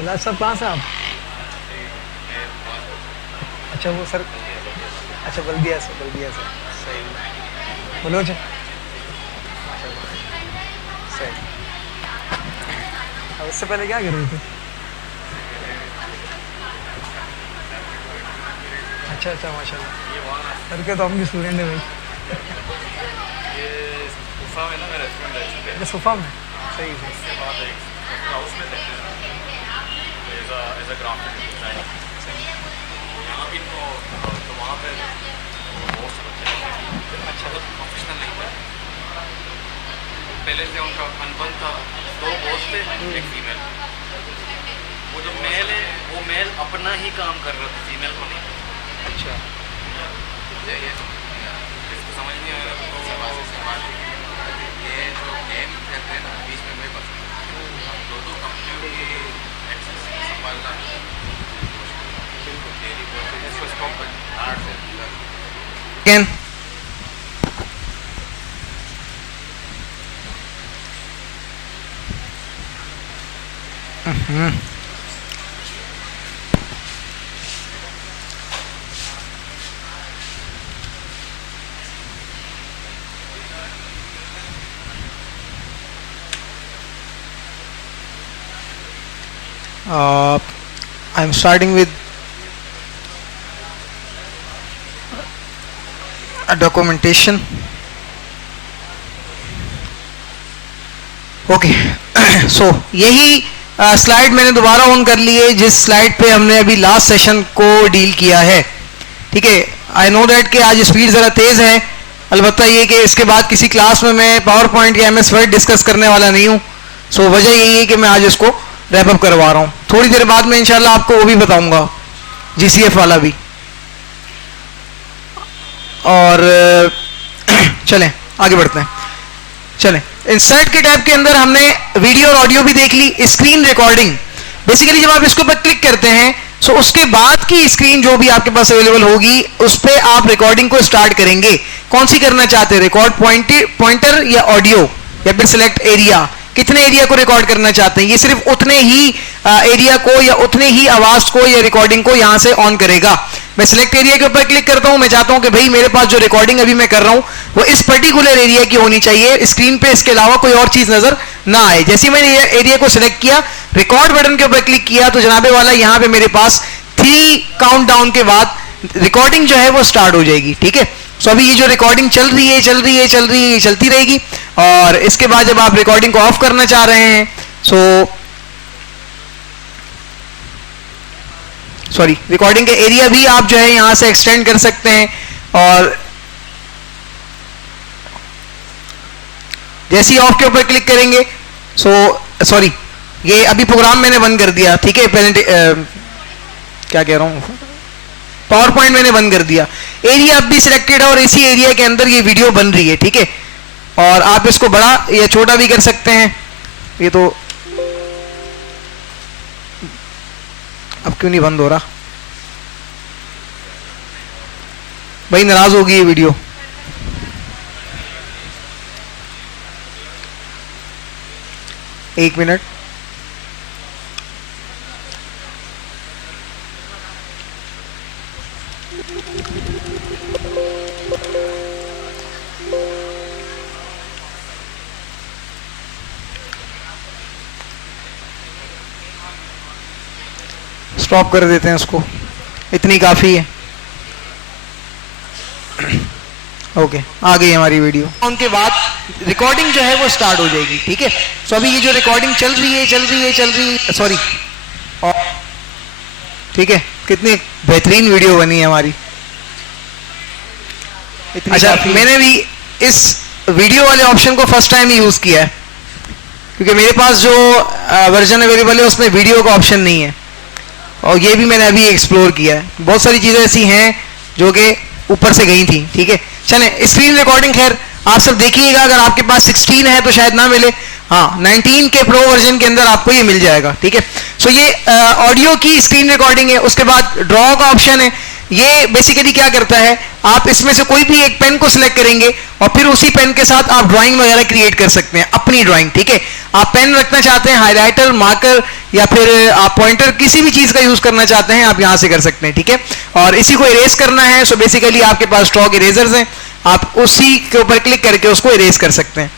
इलाज साहब कहाँ से आप? अच्छा वो सर, अच्छा बल्दिया से, बल्दिया से। सही। बलोच है? सही। अब इससे पहले क्या कर रहे थे? अच्छा अच्छा, माशाल्लाह। सर के तो हम भी स्टूडेंट है भाई। ये गुफा में ना मैं रेस्टोरेंट रह चुके अच्छा हैं। सोफा में। सही सही। उसके बाद एक हाउस में थे एज अ ग्राफिक डिजाइनर। यहाँ भी इनको तो वहाँ पे बहुत से बच्चे थे, अच्छा मतलब प्रोफेशनल नहीं थे। पहले से उनका अनबन था, दो बॉस थे, एक फीमेल। वो जो मेल है वो मेल अपना ही काम कर रहा था, फीमेल को नहीं। अच्छा। ये इसको समझ नहीं आया तो ये जो गेम कहते हैं ना, बीच में वही बस दो दो कंपनियों की एक्सेस संभालना डेली प्रोसेस, इसको स्टॉप कर हार्ड से Again. I'm starting with a documentation. Okay so यही स्लाइड मैंने दोबारा ऑन कर ली है जिस स्लाइड पे हमने अभी लास्ट सेशन को डील किया है। ठीक है, आई नो दैट कि आज स्पीड ज़रा तेज़ है, अलबत्ता ये कि इसके बाद किसी क्लास में मैं पावर पॉइंट या एमएस वर्ड डिस्कस करने वाला नहीं हूँ। सो वजह यही है कि मैं आज इसको रैप अप करवा रहा हूँ। थोड़ी देर बाद में इंशाल्लाह आपको वो भी बताऊंगा, जीसीएफ वाला भी। और चलें आगे बढ़ते हैं। चलें, इंसर्ट के टैब के अंदर हमने वीडियो और ऑडियो भी देख ली। स्क्रीन रिकॉर्डिंग, बेसिकली जब आप इसके ऊपर क्लिक करते हैं सो उसके बाद की स्क्रीन जो भी आपके पास अवेलेबल होगी उस पर आप रिकॉर्डिंग को स्टार्ट करेंगे। कौन सी करना चाहते हैं, रिकॉर्ड पॉइंटर या ऑडियो, या फिर सिलेक्ट एरिया, कितने एरिया को रिकॉर्ड करना चाहते हैं। ये सिर्फ उतने ही एरिया को या उतने ही आवाज को या रिकॉर्डिंग को यहां से ऑन करेगा। मैं सिलेक्ट एरिया के ऊपर क्लिक करता हूं, मैं चाहता हूं कि भाई मेरे पास जो रिकॉर्डिंग अभी मैं कर रहा हूं वो इस पर्टिकुलर एरिया की होनी चाहिए, स्क्रीन पे इसके अलावा कोई और चीज नजर ना आए। जैसे मैंने एरिया को सिलेक्ट किया, रिकॉर्ड बटन के ऊपर क्लिक किया तो जनाबे वाला यहां पे मेरे पास 3 काउंट डाउन के बाद रिकॉर्डिंग जो है वो स्टार्ट हो जाएगी। ठीक है, सो अभी ये जो रिकॉर्डिंग चल रही है चलती रहेगी। और इसके बाद जब आप रिकॉर्डिंग को ऑफ करना चाह रहे हैं सॉरी रिकॉर्डिंग के एरिया भी आप जो है यहां से एक्सटेंड कर सकते हैं। और जैसे ही ऑफ के ऊपर क्लिक करेंगे सॉरी ये अभी प्रोग्राम मैंने बंद कर दिया। ठीक है, क्या कह रहा हूं, पावर पॉइंट मैंने बंद कर दिया। एरिया अब भी सिलेक्टेड है और इसी एरिया के अंदर ये वीडियो बन रही है। ठीक है, और आप इसको बड़ा या छोटा भी कर सकते हैं। ये तो अब क्यों नहीं बंद हो रहा भाई, नाराज होगी ये वीडियो। एक मिनट, स्टॉप कर देते हैं उसको, इतनी काफी है। ओके आ गई हमारी वीडियो। उनके बाद रिकॉर्डिंग जो है वो स्टार्ट हो जाएगी। ठीक है, सो अभी ये जो रिकॉर्डिंग चल रही है सॉरी, और ठीक है, कितनी बेहतरीन वीडियो बनी है हमारी। अच्छा, मैंने भी इस वीडियो वाले ऑप्शन को फर्स्ट टाइम ही यूज किया है क्योंकि मेरे पास जो वर्जन अवेलेबल है उसमें वीडियो का ऑप्शन नहीं है, और ये भी मैंने अभी एक्सप्लोर किया है। बहुत सारी चीज़ें ऐसी हैं जो कि ऊपर से गई थी। ठीक है, चलें स्क्रीन रिकॉर्डिंग खैर आप सब देखिएगा, अगर आपके पास 16 है तो शायद ना मिले, हाँ 19 के प्रो वर्जन के अंदर आपको ये मिल जाएगा। ठीक है, सो ये ऑडियो की स्क्रीन रिकॉर्डिंग है। उसके बाद ड्रॉ का ऑप्शन है, ये बेसिकली क्या करता है, आप इसमें से कोई भी एक पेन को सिलेक्ट करेंगे और फिर उसी पेन के साथ आप ड्राइंग वगैरह क्रिएट कर सकते हैं, अपनी ड्राइंग, ठीक है। आप पेन रखना चाहते हैं, हाइलाइटर, मार्कर या फिर आप पॉइंटर, किसी भी चीज का यूज करना चाहते हैं आप यहां से कर सकते हैं, ठीक है। और इसी को इरेज करना है, सो बेसिकली आपके पास स्टॉक इरेजर्स हैं, आप उसी के ऊपर क्लिक करके उसको इरेज कर सकते हैं,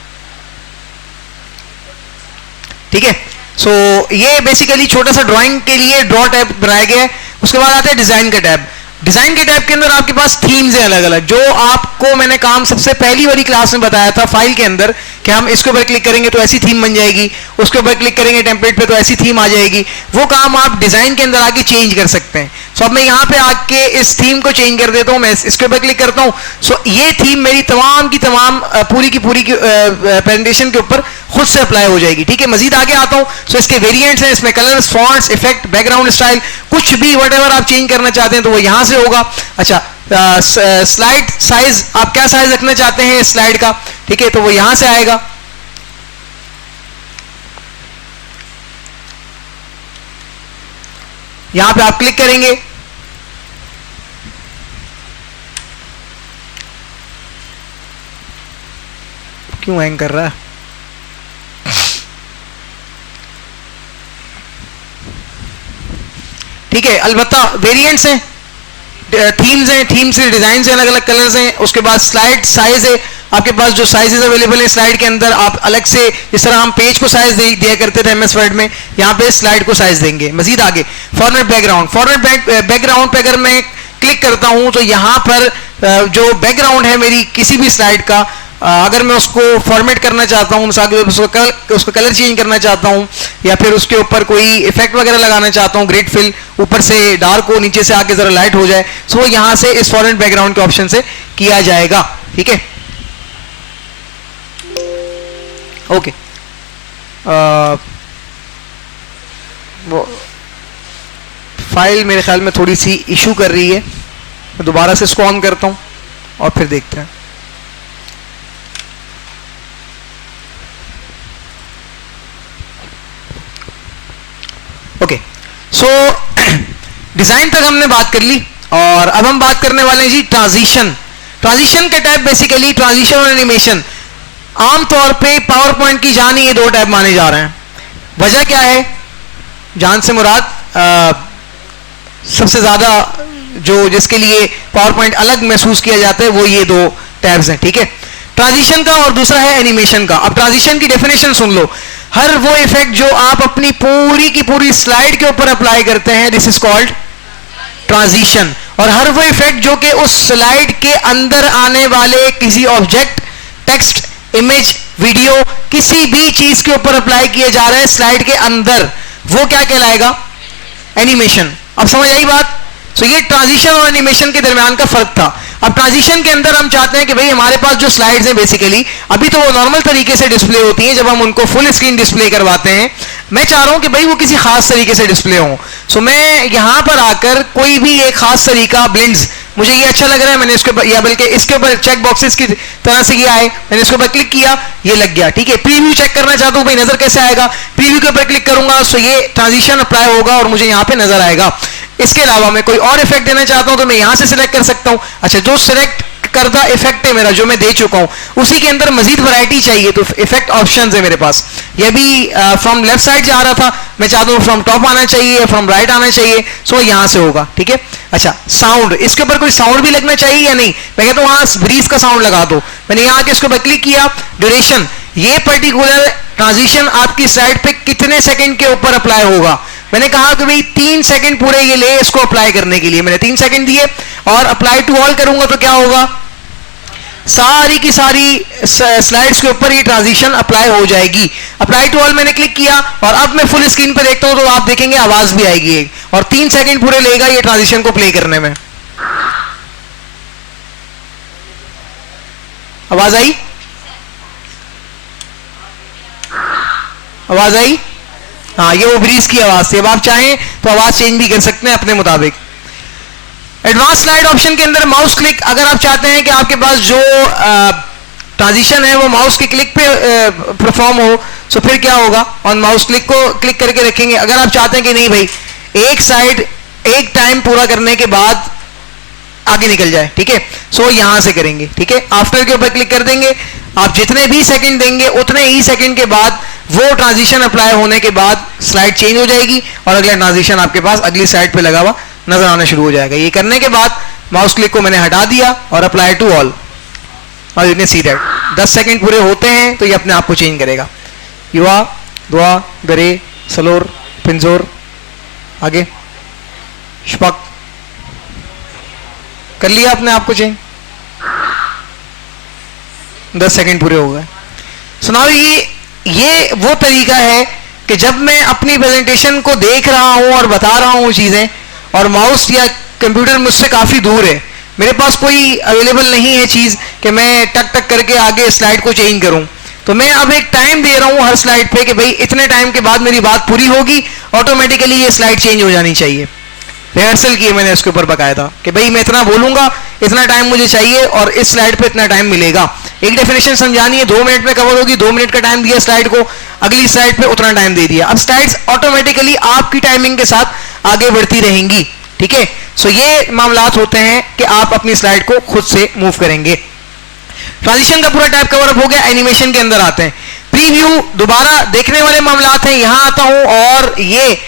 ठीक है। सो ये बेसिकली छोटा सा ड्राइंग के लिए ड्रॉ टैब बनाया गया है। उसके बाद आता है डिजाइन का टैब। डिजाइन के टैब के अंदर आपके पास थीम्स हैं अलग अलग, जो आपको मैंने काम सबसे पहली वाली क्लास में बताया था फाइल के अंदर कि हम इसके ऊपर क्लिक करेंगे तो ऐसी थीम बन जाएगी, उसके ऊपर क्लिक करेंगे टेम्पलेट पे तो ऐसी थीम आ जाएगी। वो काम आप डिजाइन के अंदर आके चेंज कर सकते हैं। सो अब मैं यहाँ पे आके इस थीम को चेंज कर देता हूँ, मैं इसके ऊपर क्लिक करता हूँ। सो ये थीम मेरी तमाम की तमाम पूरी की पूरी प्रेजेंटेशन के ऊपर खुद से अप्लाई हो जाएगी, ठीक है। मजीद आगे आता हूँ। सो इसके वेरिएंट्स हैं, इसमें colours, fonts, effect, background style, कुछ भी व्हाटएवर आप चेंज करना चाहते हैं तो वो यहां से होगा। अच्छा, स्लाइड साइज, आप क्या साइज रखना चाहते हैं स्लाइड का, ठीक है, तो वो यहां से आएगा। यहां पे आप क्लिक करेंगे, क्यों हैंग कर रहा है, ठीक है। अलबत्ता वेरिएंट्स हैं, थीम्स हैं, थीम्स के डिजाइन हैं, अलग अलग कलर्स हैं। उसके बाद स्लाइड साइज है, आपके पास जो साइजेस अवेलेबल है स्लाइड के अंदर, आप अलग से जिस तरह हम पेज को साइज दिया करते थे एमएस वर्ड में, यहाँ पे स्लाइड को साइज देंगे। मजीद आगे फॉर्मेट बैकग्राउंड, फॉर्मेट बैकग्राउंड पे अगर मैं क्लिक करता हूं तो यहाँ पर जो बैकग्राउंड है मेरी किसी भी स्लाइड का, अगर मैं उसको फॉर्मेट करना चाहता हूं, उसका कलर चेंज करना चाहता हूं या फिर उसके ऊपर कोई इफेक्ट वगैरह लगाना चाहता हूं, ग्रेड फिल, ऊपर से डार्क हो, नीचे से आके जरा लाइट हो जाए, सो वो यहां से इस फॉर्मेट बैकग्राउंड के ऑप्शन से किया जाएगा, ठीक है। ओके, वो फाइल मेरे ख्याल में थोड़ी सी इशू कर रही है, मैं दोबारा से इसको ऑन करता हूं और फिर देखते हैं। ओके, सो डिजाइन तक हमने बात कर ली और अब हम बात करने वाले हैं जी ट्रांजिशन। ट्रांजिशन का टाइप बेसिकली ट्रांजिशन और एनिमेशन, आमतौर पे पावर पॉइंट की जान ही ये दो टाइप माने जा रहे हैं। वजह क्या है, जान से मुराद सबसे ज्यादा जो जिसके लिए पावर पॉइंट अलग महसूस किया जाता है वो ये दो टैब्स हैं, ठीक है। ट्रांजिशन का और दूसरा है एनिमेशन का। अब ट्रांजिशन की डेफिनेशन सुन लो, हर वो इफेक्ट जो आप अपनी पूरी की पूरी स्लाइड के ऊपर अप्लाई करते हैं, दिस इज कॉल्ड ट्रांजिशन। और हर वो इफेक्ट जो कि उस स्लाइड के अंदर आने वाले किसी ऑब्जेक्ट, टेक्स्ट, इमेज, वीडियो, किसी भी चीज के ऊपर अप्लाई किए जा रहे हैं स्लाइड के अंदर, वो क्या कहलाएगा, एनिमेशन। अब समझ आई बात। सो ये ट्रांजिशन और एनिमेशन के दरमियान का फर्क था। अब ट्रांजिशन के अंदर हम चाहते हैं कि भाई हमारे पास जो स्लाइड्स हैं बेसिकली अभी तो वो नॉर्मल तरीके से डिस्प्ले होती हैं, जब हम उनको फुल स्क्रीन डिस्प्ले करवाते हैं मैं चाह रहा हूं कि भाई वो किसी खास तरीके से डिस्प्ले हो। सो मैं यहां पर आकर कोई भी एक खास तरीका, ब्लेंड्स, मुझे ये अच्छा लग रहा है, मैंने इसके या बल्कि इसके ऊपर चेक बॉक्सेस की तरह से किया है, मैंने इसके ऊपर क्लिक किया, ये लग गया, ठीक है। प्रीव्यू चेक करना चाहता हूं भाई नजर कैसे आएगा, प्रीव्यू के ऊपर क्लिक करूंगा सो ये ट्रांजिशन अप्लाई होगा और मुझे यहां पे नजर आएगा। इसके अलावा मैं कोई और इफेक्ट देना चाहता हूं तो मैं यहां से सिलेक्ट कर सकता हूं। अच्छा, जो सिलेक्ट करदा इफेक्ट है मेरा, जो मैं दे चुका हूं, उसी के अंदर मजीद वैरायटी चाहिए तो इफेक्ट ऑप्शंस है मेरे पास। ये भी फ्रॉम लेफ्ट साइड से आ रहा था, मैं चाहता हूं फ्रॉम टॉप आना चाहिए, फ्रॉम राइट आना चाहिए, सो यहां से होगा, ठीक है। अच्छा, साउंड, इसके ऊपर कोई साउंड भी लगना चाहिए या नहीं, मैं कहता हूं वहां ब्रीज का साउंड लगा दो। मैंने यहां आके इसके ऊपर क्लिक किया, ड्यूरेशन, ये पर्टिकुलर ट्रांजिशन आपकी स्लाइड पे कितने सेकंड के ऊपर अप्लाई होगा। मैंने कहा कि भाई 3 सेकंड पूरे ये ले इसको अप्लाई करने के लिए, मैंने 3 सेकंड दिए और अप्लाई टू ऑल करूंगा तो क्या होगा, सारी की सारी स्लाइड्स के ऊपर ये ट्रांजिशन अप्लाई हो जाएगी। अप्लाई टू ऑल मैंने क्लिक किया और अब मैं फुल स्क्रीन पे देखता हूं तो आप देखेंगे आवाज भी आएगी एक, और 3 सेकंड पूरे लेगा ये ट्रांजिशन को प्ले करने में। आवाज आई, आवाज आई, हाँ, ये वो ब्रीज की आवाज थी। अब आप चाहें तो आवाज चेंज भी कर सकते हैं अपने मुताबिक। एडवांस स्लाइड ऑप्शन के अंदर माउस क्लिक, अगर आप चाहते हैं कि आपके पास जो ट्रांजिशन है वो माउस के क्लिक पे परफॉर्म हो, तो फिर क्या होगा, ऑन माउस क्लिक को क्लिक करके रखेंगे। अगर आप चाहते हैं कि नहीं भाई एक साइड एक टाइम पूरा करने के बाद आगे निकल जाए, ठीक है। सो यहां से करेंगे, ठीक है। आफ्टर के ऊपर क्लिक कर देंगे, आप जितने भी सेकंड देंगे उतने ही सेकंड के बाद वो ट्रांजिशन अप्लाई होने के बाद स्लाइड चेंज हो जाएगी और अगला ट्रांजिशन आपके पास अगली साइड पे लगा हुआ नजर आना शुरू हो जाएगा। ये करने के बाद माउस क्लिक को मैंने हटा दिया और अप्लाई टू ऑल, और you can see that 10 second पूरे होते हैं तो ये अपने आप को चेंज करेगा। युवा, दुआ, गरे, सलोर, पिंजोर, आगे शपक, कर लिया अपने आप को चेंज, 10 सेकंड पूरे हो गए। सुनाओ, ये वो तरीका है कि जब मैं अपनी प्रेजेंटेशन को देख रहा हूं और बता रहा हूं चीजें और माउस या कंप्यूटर मुझसे काफी दूर है, मेरे पास कोई अवेलेबल नहीं है चीज कि मैं टक टक करके आगे स्लाइड को चेंज करूं, तो मैं अब एक टाइम दे रहा हूं हर स्लाइड पे कि भाई इतने टाइम के बाद मेरी बात पूरी होगी, ऑटोमेटिकली ये स्लाइड चेंज हो जानी चाहिए। रिहर्सल किए मैंने इसके ऊपर बकायदा कि भाई मैं इतना बोलूंगा, इतना टाइम मुझे चाहिए और इस स्लाइड पे इतना टाइम मिलेगा। एक डेफिनेशन समझानी है, 2 मिनट में कवर होगी, 2 मिनट का टाइम दिया स्लाइड को, अगली स्लाइड पे उतना टाइम दे दिया। अब स्लाइड्स ऑटोमेटिकली आपकी टाइमिंग के साथ आगे बढ़ती रहेंगी, ठीक है। सो ये मामलात होते हैं कि आप अपनी स्लाइड को खुद से मूव करेंगे। ट्रांजिशन का पूरा टाइप कवर अप हो गया। एनिमेशन के अंदर आते हैं। प्रीव्यू दोबारा देखने वाले मामलात हैं, यहां आता हूं और ये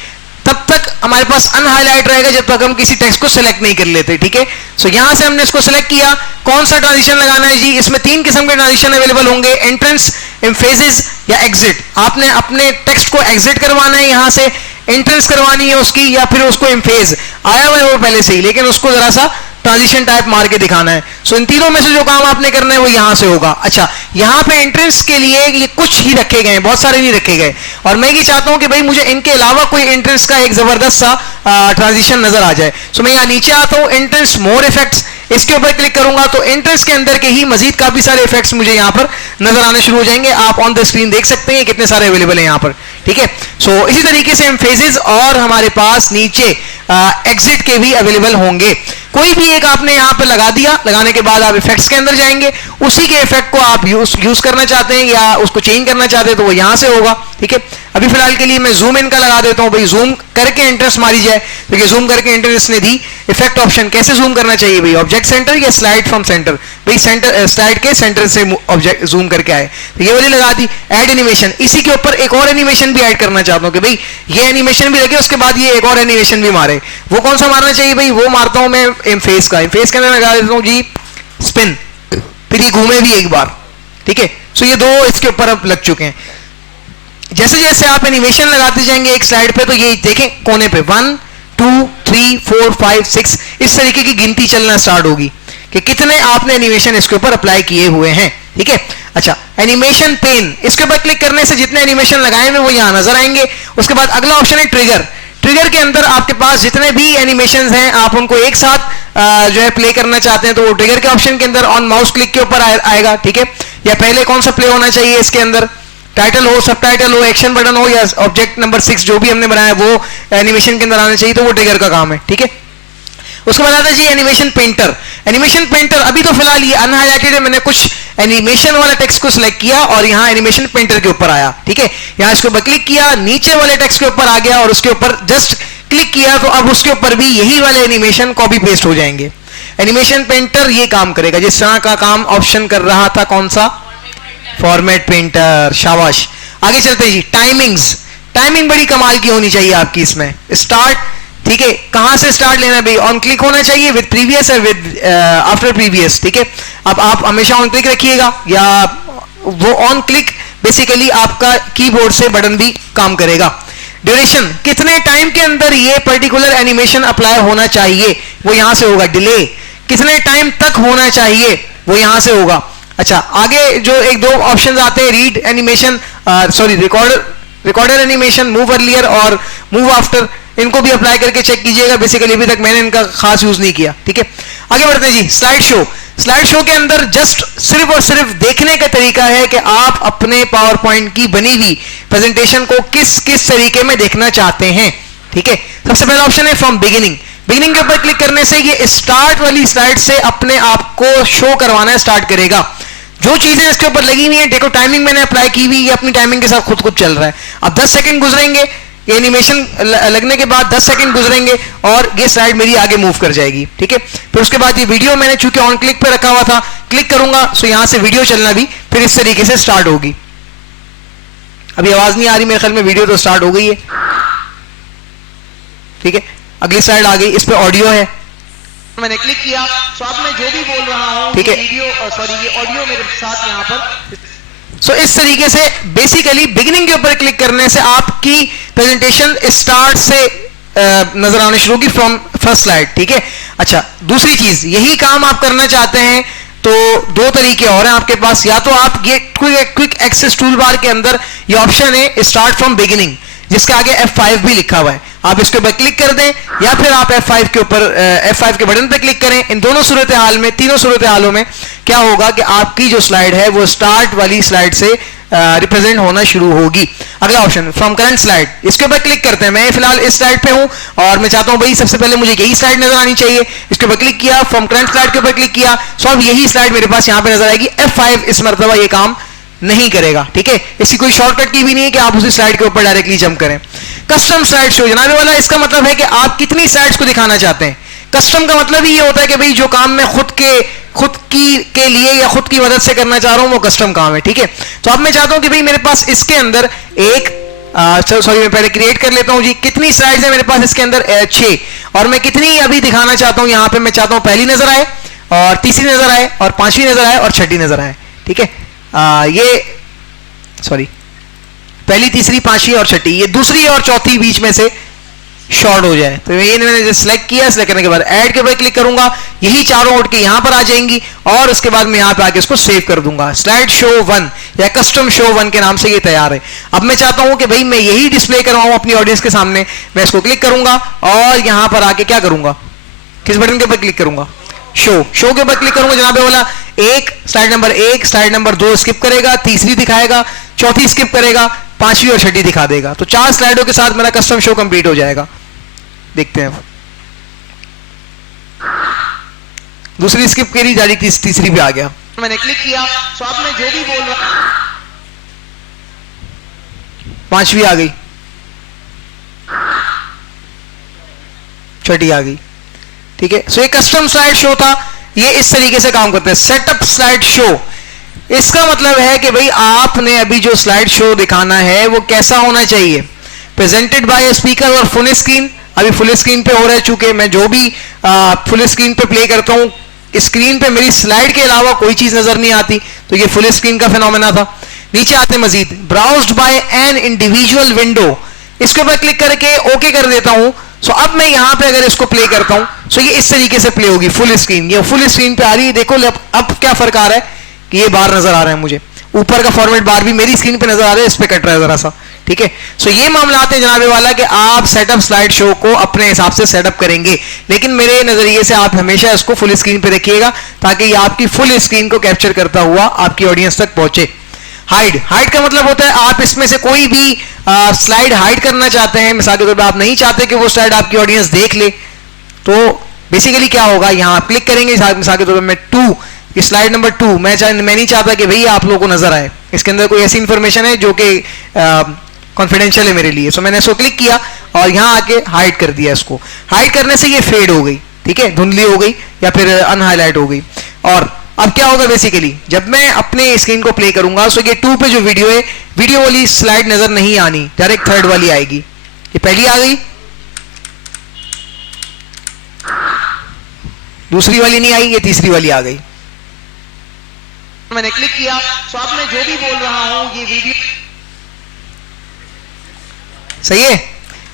तब तक हमारे पास अनहाईलाइट रहेगा जब तक हम किसी टेक्स्ट को सिलेक्ट नहीं कर लेते, ठीक है। सो यहां से हमने इसको सिलेक्ट किया, कौन सा ट्रांजिशन लगाना है जी। इसमें 3 किस्म के ट्रांजिशन अवेलेबल होंगे, एंट्रेंस, एम्फेसिस या एग्जिट। आपने अपने टेक्स्ट को एग्जिट करवाना है, यहां से एंट्रेंस करवानी है उसकी, या फिर उसको एम्फेज आया हुआ है वो पहले से ही, लेकिन उसको जरा सा ट्रांजिशन टाइप मार के दिखाना है। सो इन तीनों में से जो काम आपने करना है वो यहां से होगा। अच्छा, यहां पे एंट्रेंस के लिए ये कुछ ही रखे गए हैं, बहुत सारे नहीं रखे गए, और मैं ये चाहता हूं कि भाई मुझे इनके अलावा कोई एंट्रेंस का एक जबरदस्त सा ट्रांजिशन नजर आ जाए। सो मैं यहां नीचे आता हूं, एंट्रेंस मोर इफेक्ट्स, इसके ऊपर क्लिक करूंगा तो एंट्रेंस के अंदर के ही मजीद काफी सारे इफेक्ट्स मुझे यहां पर नजर आने शुरू हो जाएंगे। आप ऑन द स्क्रीन देख सकते हैं कितने सारे अवेलेबल हैं यहां पर, ठीक है। सो इसी तरीके से एम्फेसिस और हमारे पास नीचे एग्जिट के भी अवेलेबल होंगे। कोई भी एक आपने यहां पे लगा दिया, लगाने के बाद आप इफेक्ट्स के अंदर जाएंगे, उसी के इफेक्ट को आप यूज करना चाहते हैं या उसको चेंज करना चाहते हैं तो वो यहां से होगा, ठीक है। अभी फिलहाल के लिए मैं जूम इन का लगा देता हूं, भाई जूम करके एंट्रेंस मारी जाए, देखिए जूम करके एंट्रेंस ने दी। इफेक्ट ऑप्शन, कैसे जूम करना चाहिए भाई, ऑब्जेक्ट सेंटर या स्लाइड फ्रॉम सेंटर, भाई सेंटर, स्लाइड के सेंटर से ऑब्जेक्ट जूम करके आए, तो ये वाली लगा दी। ऐड एनिमेशन, इसी के ऊपर एक और एनिमेशन भी ऐड करना चाहता हूं कि भाई ये एनिमेशन भी लगे, उसके बाद ये एक और एनिमेशन भी मारे। वो कौन सा मारना चाहिए भाई, वो मारता हूं मैं एमफेस का, एमफेस के अंदर लगा देता हूं जी स्पिन, फिर ये घूमे भी एक बार, ठीक है। सो ये 2 इसके ऊपर अब लग चुके हैं। जैसे जैसे आप एनिमेशन लगाते जाएंगे एक स्लाइड पे, तो ये देखें कोने पे 1 2 3 4 5 6 इस तरीके की गिनती चलना स्टार्ट होगी कि कितने आपने एनिमेशन इसके ऊपर अप्लाई किए हुए हैं, ठीक है। अच्छा, एनिमेशन पेन, इसके ऊपर क्लिक करने से जितने एनिमेशन लगाए हुए वो यहां नजर आएंगे। उसके बाद अगला ऑप्शन है ट्रिगर। ट्रिगर के अंदर आपके पास जितने भी एनिमेशंस हैं आप उनको एक साथ जो है प्ले करना चाहते हैं तो वो ट्रिगर के ऑप्शन के अंदर ऑन माउस क्लिक के ऊपर आएगा, ठीक है। या पहले कौन सा प्ले होना चाहिए इसके अंदर, टाइटल हो, सब टाइटल हो, एक्शन बटन हो या ऑब्जेक्ट नंबर 6 जो भी हमने बनाया वो एनिमेशन के अंदर आना चाहिए, तो वो ट्रिगर का काम है, ठीक है। उसके बाद आता है जी एनिमेशन पेंटर। एनिमेशन पेंटर अभी तो फिलहाल ये अनहाइलाइटेड है, मैंने कुछ एनिमेशन वाला टेक्स्ट को सिलेक्ट किया और यहां एनिमेशन पेंटर के ऊपर आया, ठीक है। यहां इसके ऊपर क्लिक किया, नीचे वाले टेक्स्ट के ऊपर आ गया और उसके ऊपर जस्ट क्लिक किया तो अब उसके ऊपर भी यही वाले एनिमेशन कॉपी पेस्ट हो जाएंगे। एनिमेशन पेंटर ये काम करेगा जिस तरह का काम ऑप्शन कर रहा था, कौन सा, फॉर्मेट पेंटर, शाबाश। आगे चलते हैं जी, टाइमिंग्स। टाइमिंग बड़ी कमाल की होनी चाहिए आपकी इसमें। स्टार्ट, ठीक है, कहां से स्टार्ट लेना है भाई, ऑन क्लिक होना चाहिए विद प्रीवियस और विद आफ्टर प्रीवियस, ठीक है। अब आप हमेशा ऑन क्लिक रखिएगा या वो ऑन क्लिक बेसिकली आपका कीबोर्ड से बटन भी काम करेगा। ड्यूरेशन, कितने टाइम के अंदर ये पर्टिकुलर एनिमेशन अप्लाई होना चाहिए वो यहां से होगा। डिले, कितने टाइम तक होना चाहिए वो यहां से होगा। अच्छा, आगे जो 1-2 ऑप्शंस आते हैं, read animation, sorry recorder animation, move earlier और मूव आफ्टर, इनको भी अप्लाई करके चेक कीजिएगा। बेसिकली अभी तक मैंने इनका खास यूज नहीं किया, ठीक है। आगे बढ़ते हैं जी, स्लाइड शो। स्लाइड शो के अंदर जस्ट सिर्फ और सिर्फ देखने का तरीका है कि आप अपने पावर पॉइंट की बनी हुई प्रेजेंटेशन को किस किस तरीके में देखना चाहते हैं, ठीक है। सबसे पहला ऑप्शन है फ्रॉम बिगिनिंग। बिगिनिंग के ऊपर क्लिक करने से ये स्टार्ट वाली स्लाइड से अपने आप को शो करवाना स्टार्ट करेगा। जो चीजें इसके ऊपर लगी हुई हैं, देखो टाइमिंग मैंने अप्लाई की हुई, ये अपनी टाइमिंग के साथ खुद चल रहा है। अब 10 सेकंड गुजरेंगे, ये एनिमेशन लगने के बाद 10 सेकंड गुजरेंगे और ये स्लाइड मेरी आगे मूव कर जाएगी, ठीक है। फिर उसके बाद ये वीडियो मैंने चूंकि ऑन क्लिक पे रखा हुआ था, क्लिक करूंगा सो यहां से वीडियो चलना भी फिर इस तरीके से स्टार्ट होगी। अभी आवाज नहीं आ रही मेरे ख्याल में, वीडियो तो स्टार्ट हो गई है, ठीक है। अगली स्लाइड आ गई, इस पे ऑडियो है, मैंने क्लिक किया सो अब मैं जो भी बोल रहा हूं, ठीक है, वीडियो सॉरी ये ऑडियो मेरे साथ यहां पर। सो इस तरीके से बेसिकली बिगिनिंग के ऊपर क्लिक करने से आपकी प्रेजेंटेशन स्टार्ट से नजर आने शुरू होगी फ्रॉम फर्स्ट स्लाइड, ठीक है। अच्छा, दूसरी चीज, यही काम आप करना चाहते हैं तो दो तरीके और हैं आपके पास। या तो आप ये क्विक एक्सेस टूल बार के अंदर ये ऑप्शन है स्टार्ट फ्रॉम बिगिनिंग, जिसके आगे F5 भी लिखा हुआ है, आप इसके ऊपर क्लिक कर दें, या फिर आप F5 के ऊपर F5 के बटन पे क्लिक करें। इन दोनों सूरत हाल में, तीनों सूरत हालों में क्या होगा कि आपकी जो स्लाइड है वो स्टार्ट वाली स्लाइड से रिप्रेजेंट होना शुरू होगी। अगला ऑप्शन फ्रॉम करंट स्लाइड, इसके ऊपर क्लिक करते हैं। मैं फिलहाल इस स्लाइड पे हूं और मैं चाहता हूं भाई सबसे पहले मुझे यही स्लाइड नजर आनी चाहिए। इसके ऊपर क्लिक किया, फ्रॉम करंट स्लाइड के ऊपर क्लिक किया, सो अब यही स्लाइड मेरे पास यहां पे नजर आएगी। F5 इस मरतबा ये काम नहीं करेगा, ठीक है। इसकी कोई शॉर्टकट की भी नहीं है कि आप उसी स्लाइड के ऊपर डायरेक्टली जंप करें। कस्टम स्लाइड शो जनाबे वाला, इसका मतलब है कि आप कितनी स्लाइड्स को दिखाना चाहते हैं। कस्टम का मतलब ही ये होता है कि भाई जो काम मैं खुद के लिए या खुद की मदद से करना चाह रहा हूं वो कस्टम काम है, ठीक है। तो अब मैं चाहता हूं कि भाई मेरे पास इसके अंदर एक सॉरी मैं पहले क्रिएट कर लेता हूं जी। कितनी स्लाइड्स है मेरे पास इसके अंदर? 6। और मैं कितनी अभी दिखाना चाहता हूं यहां पे? मैं चाहता हूं पहली नजर आए और तीसरी नजर आए और पांचवी नजर आए और छठी नजर आए, ठीक है। ये सॉरी पहली, तीसरी, पांचवी और छठी, ये दूसरी और चौथी बीच में से शॉर्ट हो जाए। तो ये मैंने सिलेक्ट किया, सिलेक्ट करने के बाद ऐड के ऊपर क्लिक करूंगा, यही चारों उठ के यहां पर आ जाएंगी और उसके बाद मैं यहां पे आके इसको सेव कर दूंगा। स्लाइड शो 1 या कस्टम शो 1 के नाम से ये तैयार है। अब मैं चाहता हूं कि भाई मैं यही डिस्प्ले करवाऊं अपनी ऑडियंस के सामने। मैं इसको क्लिक करूंगा और यहां पर आके क्या करूंगा, किस बटन के ऊपर क्लिक करूंगा? शो के ऊपर क्लिक करूंगा जनाबे वाला। Slide number 1, slide number 2 skip करेगा, तीसरी दिखाएगा, चौथी स्किप करेगा, पांचवी और छठी दिखा देगा। तो 4 स्लाइडों के साथ मेरा कस्टम शो कंप्लीट हो जाएगा। देखते हैं, दूसरी स्किप करी जा रही, तीसरी भी आ गया, मैंने क्लिक किया सो अब मैं जो भी बोल रहा हूं, पांचवी आ गई, छठी आ गई, ठीक है। सो ये कस्टम स्लाइड शो था, ये इस तरीके से काम करते हैं। सेटअप स्लाइड शो, इसका मतलब है कि भाई आपने अभी जो स्लाइड शो दिखाना है वो कैसा होना चाहिए। प्रेजेंटेड बाय स्पीकर और फुल स्क्रीन, अभी फुल स्क्रीन पे हो रहा है, चूंकि मैं जो भी फुल स्क्रीन पे प्ले करता हूं स्क्रीन पे मेरी स्लाइड के अलावा कोई चीज नजर नहीं आती, तो ये फुल स्क्रीन का फिनोमेना था। नीचे आते मजीद, ब्राउज्ड बाय एन इंडिविजुअल विंडो, इसके ऊपर क्लिक करके ओके कर देता हूं। सो अब मैं यहां पे अगर इसको प्ले करता हूं सो ये इस तरीके से प्ले होगी फुल स्क्रीन। ये फुल स्क्रीन पे आ रही है, देखो अब क्या फर्क आ रहा है कि ये बार नजर आ रहा है मुझे, ऊपर का फॉर्मेट बार भी मेरी स्क्रीन पे नजर आ रहा है, इस पे कट रहा है जरा सा, ठीक है। सो ये मामला आते हैं जनाबे वाला कि आप सेटअप स्लाइड शो को अपने हिसाब से सेटअप करेंगे, लेकिन मेरे नजरिए से आप हमेशा इसको फुल स्क्रीन पे रखिएगा ताकि ये आपकी फुल स्क्रीन को कैप्चर करता हुआ आपकी ऑडियंस तक पहुंचे। हाइड का मतलब होता है आप इसमें से कोई भी स्लाइड हाइड करना चाहते हैं, मिसाल के तौर पर आप नहीं चाहते कि वो स्लाइड आपकी ऑडियंस देख ले, तो बेसिकली क्या होगा, यहां आप क्लिक करेंगे, मिसाल के तौर पर मैं 2, स्लाइड नंबर 2 मैं नहीं चाहता कि भाई आप लोगों को नजर आए, इसके अंदर कोई ऐसी इंफॉर्मेशन है जो कि कॉन्फिडेंशियल है मेरे लिए। सो मैंने इसको क्लिक किया और यहां आके हाइड कर दिया। इसको हाइड करने से ये फेड हो गई, ठीक है, धुंधली हो गई या फिर अनहाईलाइट हो गई। और अब क्या होगा, बेसिकली जब मैं अपने स्क्रीन को प्ले करूंगा सो ये 2 पे जो वीडियो है, वीडियो वाली स्लाइड नजर नहीं आनी, डायरेक्ट थर्ड वाली आएगी। ये पहली आ गई, दूसरी वाली नहीं आई, ये तीसरी वाली आ गई। मैंने क्लिक किया सो अब मैं जो भी बोल रहा हूं ये वीडियो सही है।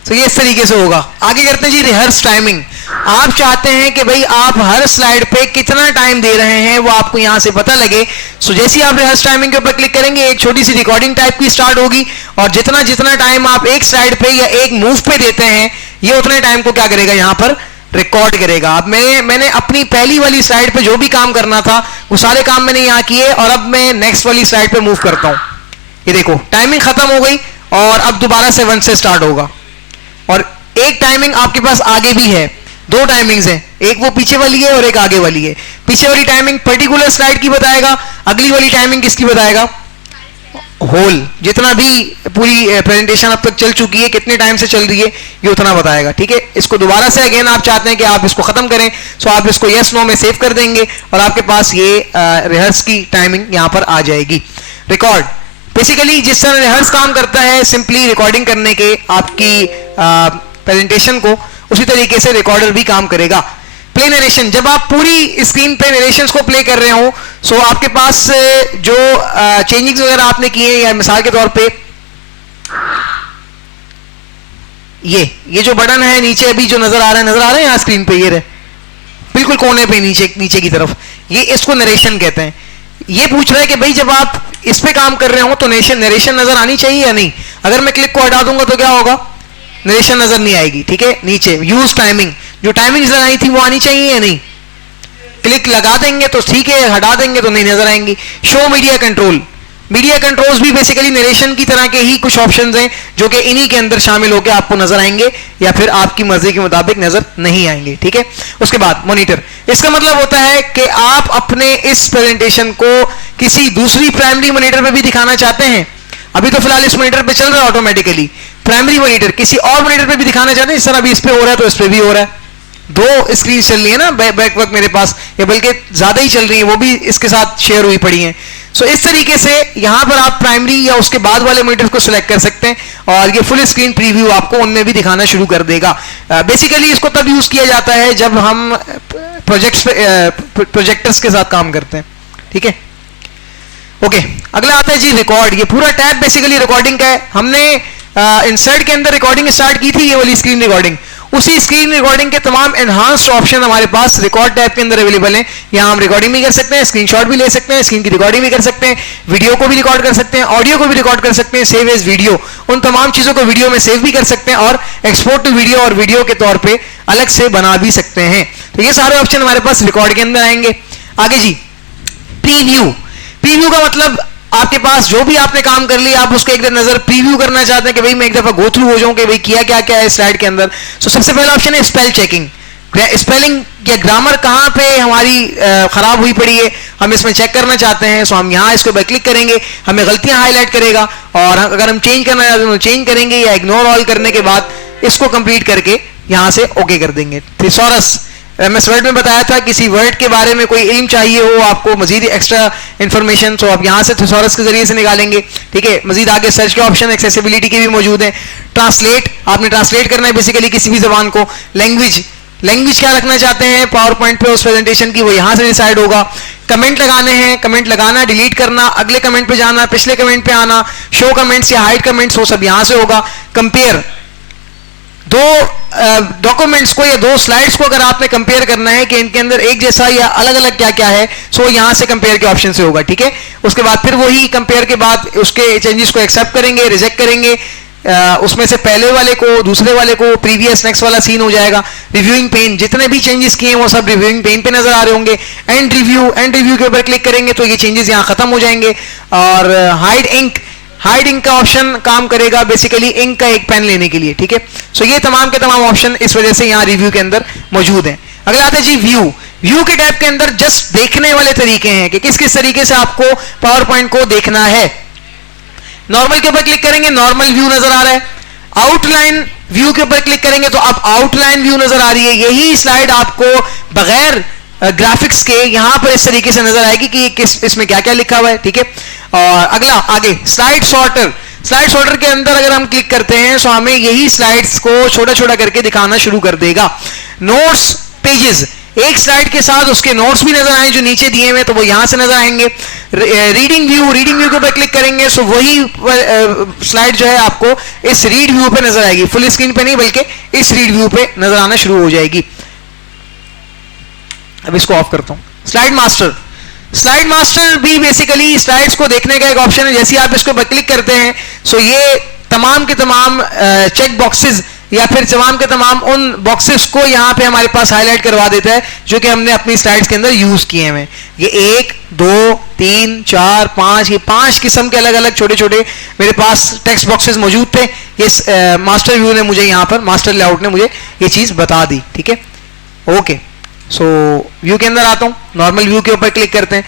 तो ये इस तरीके से होगा। आगे करते हैं जी रिहर्स टाइमिंग। आप चाहते हैं कि भाई आप हर स्लाइड पे कितना टाइम दे रहे हैं वो आपको यहां से पता लगे। सो जैसे ही आप रिहर्स टाइमिंग के ऊपर क्लिक करेंगे एक छोटी सी रिकॉर्डिंग टाइप की स्टार्ट होगी और जितना जितना टाइम आप एक स्लाइड पे या एक मूव पे देते हैं ये उतने टाइम को क्या करेगा, यहां पर रिकॉर्ड करेगा। अब मैंने अपनी पहली वाली स्लाइड पे जो भी काम करना था वो सारे काम मैंने यहां किए और अब मैं नेक्स्ट वाली स्लाइड पे मूव करता हूं। ये देखो टाइमिंग खत्म हो गई और अब दोबारा से 1 से स्टार्ट होगा। और एक टाइमिंग आपके पास आगे भी है, 2 टाइमिंग्स हैं, एक वो पीछे वाली है और एक आगे वाली है। पीछे वाली टाइमिंग पर्टिकुलर स्लाइड की बताएगा, अगली वाली टाइमिंग किसकी बताएगा, होल जितना भी पूरी प्रेजेंटेशन अब तक चल चुकी है, कितने टाइम से चल रही है, ये उतना बताएगा। ठीक है, इसको दोबारा से अगेन आप चाहते हैं कि आप इसको खत्म करें, सो आप इसको यस नो में सेव कर देंगे और आपके पास ये रिहर्स की टाइमिंग यहां पर आ जाएगी। रिकॉर्ड बेसिकली जिस तरह रिहर्स काम करता है सिंपली रिकॉर्डिंग करने के आपकी प्रेजेंटेशन को, उसी तरीके से रिकॉर्डर भी काम करेगा। प्ले नरेशन, जब आप पूरी स्क्रीन पे नरेशंस को प्ले कर रहे हो, सो आपके पास जो चेंजिंग्स वगैरह आपने किए, या मिसाल के तौर पे ये जो बटन है नीचे अभी जो नजर आ रहा है यहाँ स्क्रीन पे, ये रहे बिल्कुल कोने पे नीचे की तरफ, ये इसको नरेशन कहते हैं। ये पूछ रहा है कि भाई जब आप इस पे काम कर रहे हो तो नरेशन नजर आनी चाहिए या नहीं। अगर मैं क्लिक को हटा दूंगा तो क्या होगा, नरेशन नजर नहीं आएगी। ठीक है, नीचे यूज टाइमिंग, जो टाइमिंग नजर आई थी वो आनी चाहिए या नहीं। क्लिक लगा देंगे तो ठीक है, हटा देंगे तो नहीं नजर आएंगी। Show media control, media controls भी बेसिकली नरेशन की तरह के ही कुछ ऑप्शंस हैं जो कि इन्हीं के अंदर शामिल होकर आपको नजर आएंगे या फिर आपकी मर्जी के मुताबिक नजर नहीं आएंगे। ठीक है, उसके बाद मॉनिटर, इसका मतलब होता है कि आप अपने इस प्रेजेंटेशन को किसी दूसरी प्राइमरी मॉनिटर पे भी दिखाना चाहते हैं। अभी तो फिलहाल इस मॉनिटर पे चल रहा है ऑटोमेटिकली, प्राइमरी मॉनिटर किसी और मॉनिटर पे भी दिखाना चाहते हैं। इस तरह अभी इस पे हो रहा है तो इस पे भी हो रहा है, दो स्क्रीन चल रही है ना बैक वक्त मेरे पास, या बल्कि ज्यादा ही चल रही है, वो भी इसके साथ शेयर हुई पड़ी हैं। सो इस तरीके से यहां पर आप प्राइमरी या उसके बाद वाले मॉनिटर को सिलेक्ट कर सकते हैं और ये फुल स्क्रीन प्रीव्यू आपको उनमें भी दिखाना शुरू कर देगा। बेसिकली इसको तब यूज किया जाता है जब हम प्रोजेक्टर्स के साथ काम करते हैं। ठीक है, ओके, अगला आता है जी रिकॉर्ड। ये पूरा टैब बेसिकली रिकॉर्डिंग का है। हमने इंसर्ट के अंदर रिकॉर्डिंग स्टार्ट की थी, ये वाली स्क्रीन रिकॉर्डिंग, उसी स्क्रीन रिकॉर्डिंग के तमाम एनहांस्ड ऑप्शन हमारे पास रिकॉर्ड टैब के अंदर अवेलेबल हैं। यहां हम रिकॉर्डिंग भी कर सकते हैं, स्क्रीनशॉट भी ले सकते हैं, स्क्रीन की रिकॉर्डिंग भी कर सकते हैं, वीडियो को भी रिकॉर्ड कर सकते हैं, ऑडियो को भी रिकॉर्ड कर सकते हैं, सेव एज वीडियो, उन तमाम चीजों को वीडियो में सेव भी कर सकते हैं और एक्सपोर्ट टू वीडियो और वीडियो के तौर पर अलग से बना भी सकते हैं। तो ये सारे ऑप्शन हमारे पास रिकॉर्ड के अंदर आएंगे। आगे जी प्रीव्यू, प्रीव्यू का मतलब आपके पास जो भी आपने काम कर लिया, आप उसको एक नजर प्रीव्यू करना चाहते हैं कि भाई मैं एक दफा गो थ्रू हो जाऊं कि भाई किया क्या क्या है स्लाइड के अंदर। सो सबसे पहला ऑप्शन है स्पेल चेकिंग, स्पेलिंग या ग्रामर कहां पे हमारी खराब हुई पड़ी है हम इसमें चेक करना चाहते हैं। सो हम यहां इसके ऊपर क्लिक करेंगे, हमें गलतियां हाईलाइट करेगा और अगर हम चेंज करना चाहते हैं तो चेंज करेंगे, या इग्नोर ऑल करने के बाद इसको कंप्लीट करके यहां से ओके कर देंगे। थिसॉरस, एमएस वर्ड में बताया था किसी वर्ड के बारे में कोई इल्म चाहिए हो आपको, मजीद एक्स्ट्रा इंफॉर्मेशन, तो आप यहां से थिसॉरस के जरिए से निकालेंगे। ठीक है, मजीद आगे सर्च के ऑप्शन एक्सेसिबिलिटी के भी मौजूद हैं। ट्रांसलेट, आपने ट्रांसलेट करना है बेसिकली किसी भी जबान को। लैंग्वेज क्या रखना चाहते हैं पावर पॉइंट पे उस प्रेजेंटेशन की, वो यहां से डिसाइड होगा। कमेंट लगाने हैं, कमेंट लगाना, डिलीट करना, अगले कमेंट पे जाना, पिछले कमेंट पे आना, शो कमेंट्स या हाइड कमेंट्स, वो सब यहां से होगा। कंपेयर, दो डॉक्यूमेंट्स को या दो स्लाइड्स को अगर आपने कंपेयर करना है कि इनके अंदर एक जैसा या अलग अलग क्या क्या है, सो यहां से कंपेयर के ऑप्शन से होगा। ठीक है, उसके बाद फिर वही कंपेयर के बाद उसके चेंजेस को एक्सेप्ट करेंगे, रिजेक्ट करेंगे, उसमें से पहले वाले को, दूसरे वाले को, प्रीवियस नेक्स्ट वाला सीन हो जाएगा। रिव्यूइंग पेन, जितने भी चेंजेस किए हैं वो सब रिव्यूइंग पेन पे नजर आ रहे होंगे। एंड रिव्यू के ऊपर क्लिक करेंगे तो ये चेंजेस यहां खत्म हो जाएंगे। और हाइड इंक का ऑप्शन काम करेगा बेसिकली इंक का एक पेन लेने के लिए। ठीक है, सो ये तमाम के तमाम ऑप्शन इस वजह से यहां रिव्यू के अंदर मौजूद हैं। अगला आता है जी व्यू के टैब के अंदर जस्ट देखने वाले तरीके हैं कि किस किस तरीके से आपको पावर पॉइंट को देखना है। नॉर्मल के ऊपर क्लिक करेंगे, नॉर्मल व्यू नजर आ रहा है। आउटलाइन व्यू के ऊपर क्लिक करेंगे तो अब आउटलाइन व्यू नजर आ रही है। यही स्लाइड आपको बगैर ग्राफिक्स के यहां पर इस तरीके से नजर आएगी कि किस इसमें क्या क्या लिखा हुआ है। ठीक है, और अगला आगे स्लाइड सॉर्टर के अंदर अगर हम क्लिक करते हैं तो हमें यही स्लाइड्स को छोटा छोटा करके दिखाना शुरू कर देगा। नोट्स पेजेस, एक स्लाइड के साथ उसके नोट्स भी नजर आए जो नीचे दिए हुए, तो वो यहां से नजर आएंगे। रीडिंग व्यू के ऊपर क्लिक करेंगे तो वही स्लाइड जो है आपको इस रीड व्यू पे नजर आएगी, फुल स्क्रीन पे नहीं बल्कि इस रीड व्यू पे नजर आना शुरू हो जाएगी। अब इसको ऑफ करता हूं। स्लाइड मास्टर भी बेसिकली स्लाइड्स को देखने का एक ऑप्शन है। जैसे आप इसको क्लिक करते हैं सो ये तमाम के तमाम चेक बॉक्सेस या फिर तमाम के तमाम उन बॉक्सेस को यहां पे हमारे पास हाईलाइट करवा देता है जो कि हमने अपनी स्लाइड्स के अंदर यूज किए हैं। ये 1 2 3 4 5 ये 5 किस्म के अलग अलग छोटे छोटे मेरे पास टेक्स्ट बॉक्सेस मौजूद थे। ये मास्टर व्यू ने मुझे यहां पर, मास्टर लेआउट ने मुझे ये चीज बता दी। ठीक है, ओके, सो व्यू के अंदर आता हूं। नॉर्मल व्यू के ऊपर क्लिक करते हैं।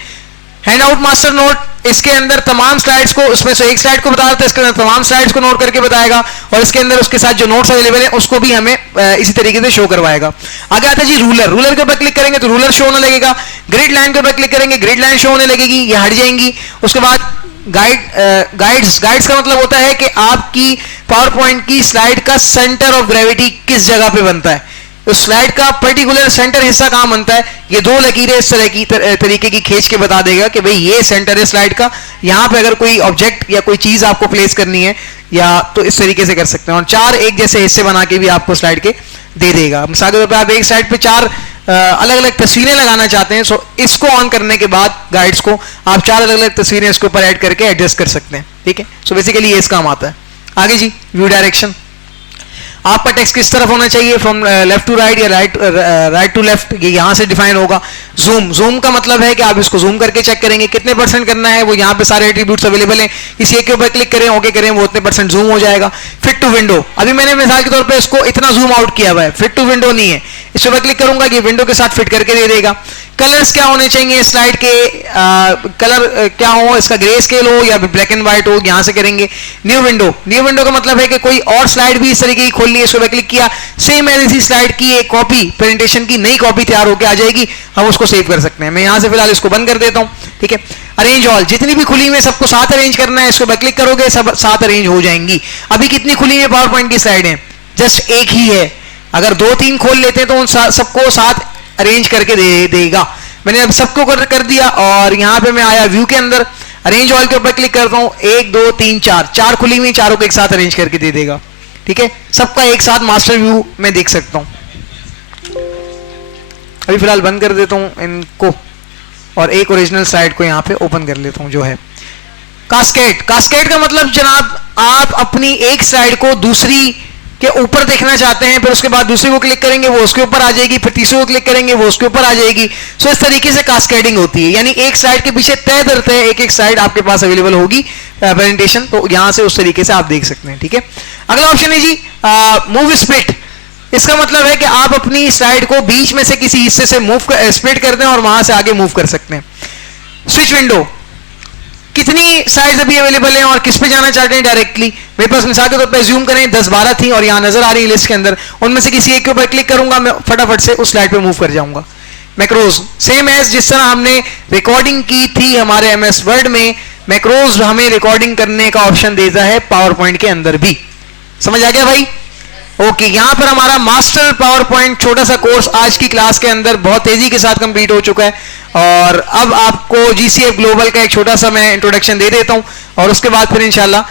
हैंड आउट मास्टर नोट, इसके अंदर तमाम स्लाइड्स को, उसमें से एक स्लाइड को बता रहा था, इसके अंदर तमाम स्लाइड्स को नोट करके बताएगा और इसके अंदर उसके साथ जो नोट्स अवेलेबल है उसको भी हमें इसी तरीके से शो करवाएगा। आगे आता है जी रूलर। रूलर के ऊपर क्लिक करेंगे तो रूलर शो होने लगेगा। ग्रिड लाइन के ऊपर क्लिक करेंगे, ग्रिड लाइन शो होने लगेगी, ये हट जाएंगी। उसके बाद गाइड्स का मतलब होता है कि आपकी पावर पॉइंट की स्लाइड का सेंटर ऑफ ग्रेविटी किस जगह पे बनता है, उस स्लाइड का पर्टिकुलर सेंटर हिस्सा कहां बनता है। ये दो लकीरें इस तरह की तरीके की खींच के बता देगा कि भाई ये सेंटर है स्लाइड का, यहां पे अगर कोई ऑब्जेक्ट या कोई चीज आपको प्लेस करनी है या तो इस तरीके से कर सकते हैं। और 4 एक जैसे हिस्से बना के भी आपको स्लाइड के दे देगा। मिसाल के तौर पर आप एक स्लाइड पे 4 अलग अलग तस्वीरें लगाना चाहते हैं, सो इसको ऑन करने के बाद गाइड्स को आप 4 अलग अलग तस्वीरें इसके ऊपर ऐड करके एडजस्ट कर सकते हैं। ठीक है, सो बेसिकली ये इस काम आता है। आगे जी व्यू डायरेक्शन। आपका टेक्स्ट किस तरफ होना चाहिए, फ्रॉम लेफ्ट टू राइट या राइट टू लेफ्ट, ये यहां से डिफाइन होगा। जूम का मतलब है कि आप इसको जूम करके चेक करेंगे कितने % करना है, वो यहाँ पे सारे एट्रीब्यूट्स अवेलेबल हैं, किसी एक के ऊपर क्लिक करें, ओके करें, वो उतने % जूम हो जाएगा। फिट टू विंडो, अभी मैंने मिसाल के तौर पे इसको इतना जूम आउट किया हुआ है, फिट टू विंडो नहीं है, इस पर क्लिक करूंगा कि विंडो के साथ फिट करके दे देगा। कलर्स क्या होने चाहिए स्लाइड के, कलर क्या हो, इसका ग्रे स्केल हो या ब्लैक एंड व्हाइट हो, यहां से करेंगे। न्यू विंडो का मतलब है कि कोई और स्लाइड भी इस तरीके की खोलनी है, इस पर क्लिक किया, सेम एज इसी स्लाइड की एक कॉपी, प्रेजेंटेशन की नई कॉपी तैयार होकर आ जाएगी, हम उसको सेव कर सकते हैं। मैं यहां से फिलहाल इसको बंद कर देता हूं। ठीक है, अरेंज ऑल, जितनी भी खुली हुई सबको साथ अरेंज करना है, इसको क्लिक करोगे सब साथ अरेंज हो जाएंगी। अभी कितनी खुली हुई पावर पॉइंट की स्लाइड है, जस्ट एक ही है, अगर 2-3 खोल लेते हैं तो उन सबको साथ अरेंज करके दे देगा। मैंने अब सबको कर दिया और यहां पे मैं आया व्यू के अंदर, अरेंज ऑल के ऊपर क्लिक करता हूं, 1 2 3 4 खुली हुई, चारों को एक साथ अरेंज करके दे देगा। ठीक है, सबका एक साथ मास्टर व्यू मैं देख सकता हूं। अभी फिलहाल बंद कर देता हूं इनको और एक ओरिजिनल स्लाइड को यहां पे ओपन कर लेता हूं जो है कास्केड का मतलब जनाब, आप अपनी एक स्लाइड को दूसरी के ऊपर देखना चाहते हैं, फिर उसके बाद दूसरे को क्लिक करेंगे वो उसके ऊपर आ जाएगी, फिर तीसरे को क्लिक करेंगे वो उसके ऊपर आ जाएगी। सो इस तरीके से कास्केडिंग होती है, यानी एक स्लाइड के पीछे तय दर तय एक स्लाइड आपके पास अवेलेबल होगी प्रेजेंटेशन, तो यहां से उस तरीके से आप देख सकते हैं। ठीक है, अगला ऑप्शन है जी मूव स्प्लिट। इसका मतलब है कि आप अपनी स्लाइड को बीच में से किसी हिस्से से स्प्लिट कर दें और वहां से आगे मूव कर सकते हैं। स्विच विंडो, कितनी साइड्स अभी अवेलेबल हैं और किस पे जाना चाहते हैं डायरेक्टली। मेरे पास मिसाल के तौर पे ज्यूम करें 10-12 थी और यहां नजर आ रही है लिस्ट के अंदर, उनमें से किसी एक के ऊपर क्लिक करूंगा, मैं फटाफट से उस स्लाइड पे मूव कर जाऊंगा। मैक्रोज, सेम एज जिस तरह हमने रिकॉर्डिंग की थी हमारे एमएस वर्ड में, मैक्रोज हमें रिकॉर्डिंग करने का ऑप्शन देता है पावर पॉइंट के अंदर भी। समझ आ गया भाई? ओके, यहां पर हमारा मास्टर पावर पॉइंट छोटा सा कोर्स आज की क्लास के अंदर बहुत तेजी के साथ कंप्लीट हो चुका है और अब आपको जीसीएफ ग्लोबल का एक छोटा सा मैं इंट्रोडक्शन दे देता हूं और उसके बाद फिर इंशाल्लाह